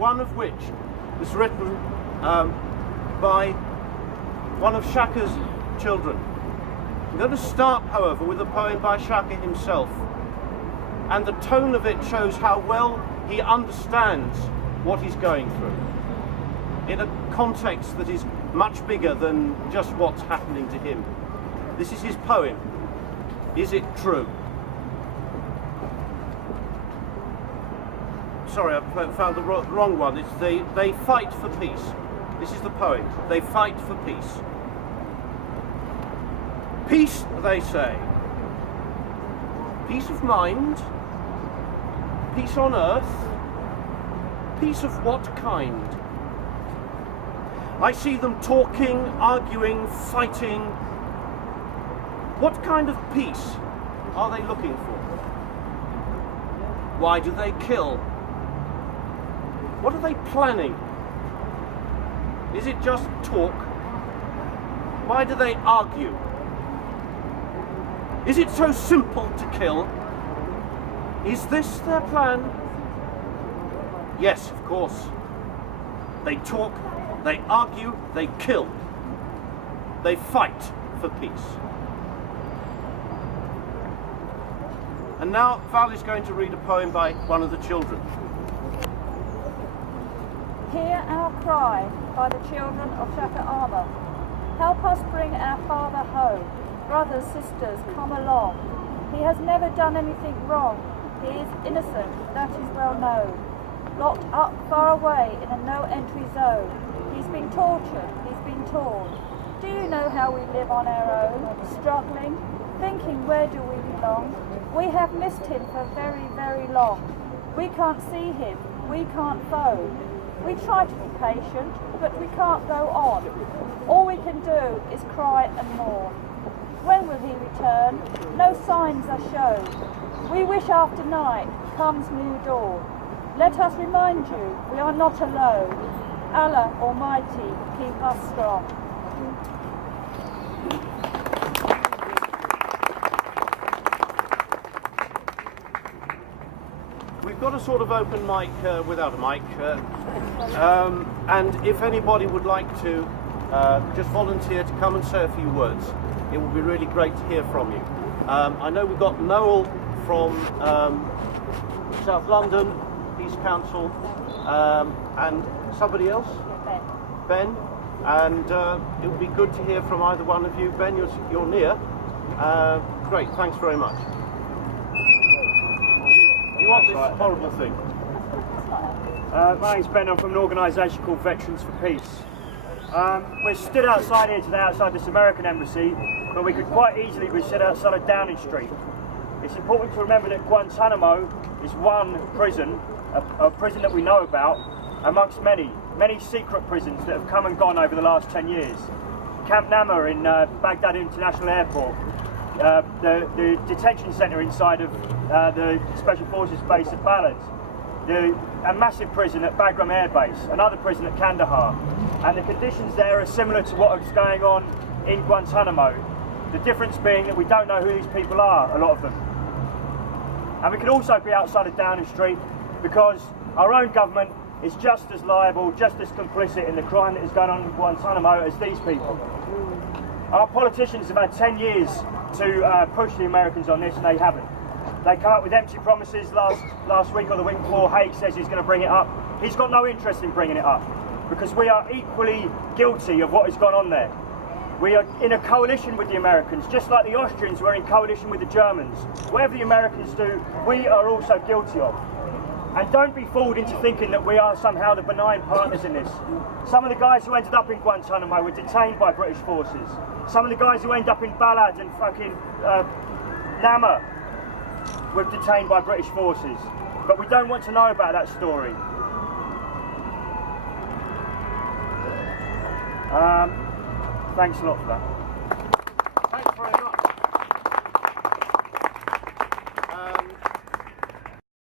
one of which was written by one of Shaker's children. I'm going to start, however, with a poem by Shaker himself, and the tone of it shows how well he understands what he's going through in a context that is much bigger than just what's happening to him. This is his poem, Is It True? Sorry, I found the wrong one. It's they fight for peace. This is the poem. They fight for peace. Peace, they say. Peace of mind. Peace on earth. Peace of what kind? I see them talking, arguing, fighting. What kind of peace are they looking for? Why do they kill? What are they planning? Is it just talk? Why do they argue? Is it so simple to kill? Is this their plan? Yes, of course. They talk, they argue, they kill. They fight for peace. And now Val is going to read a poem by one of the children. Hear our cry by the children of Shaker Aamer. Help us bring our father home. Brothers, sisters, come along. He has never done anything wrong. He is innocent, that is well known. Locked up far away in a no-entry zone. He's been tortured, he's been torn. Do you know how we live on our own? Struggling, thinking where do we belong? We have missed him for very, very long. We can't see him, we can't phone. We try to be patient, but we can't go on. All we can do is cry and mourn. When will he return? No signs are shown. We wish after night comes new dawn. Let us remind you, we are not alone. Allah Almighty, keep us strong. We've got a sort of open mic without a mic, and if anybody would like to just volunteer to come and say a few words, it would be really great to hear from you. I know we've got Noel from South London, Peace Council, and somebody else? Ben. And it would be good to hear from either one of you. Ben, you're near. Great, thanks very much. You want this horrible thing? My name's Ben, I'm from an organisation called Veterans for Peace. We're stood outside here today, outside this American embassy, but we could quite easily be stood outside of Downing Street. It's important to remember that Guantanamo is one prison, a prison that we know about, amongst many secret prisons that have come and gone over the last 10 years. Camp Nama in Baghdad International Airport, the detention centre inside of the Special Forces base at Balad, a massive prison at Bagram Air Base, another prison at Kandahar, and the conditions there are similar to what is going on in Guantanamo. The difference being that we don't know who these people are, a lot of them. And we could also be outside of Downing Street because our own government is just as liable, just as complicit in the crime that is going on in Guantanamo as these people. Our politicians have had 10 years to push the Americans on this, and they haven't. They come up with empty promises. Last week or the week before, Haig says he's going to bring it up. He's got no interest in bringing it up because we are equally guilty of what has gone on there. We are in a coalition with the Americans, just like the Austrians were in coalition with the Germans. Whatever the Americans do, we are also guilty of. And don't be fooled into thinking that we are somehow the benign partners in this. Some of the guys who ended up in Guantanamo were detained by British forces. Some of the guys who end up in Balad and fucking Nama were detained by British forces. But we don't want to know about that story. Thanks a lot for that.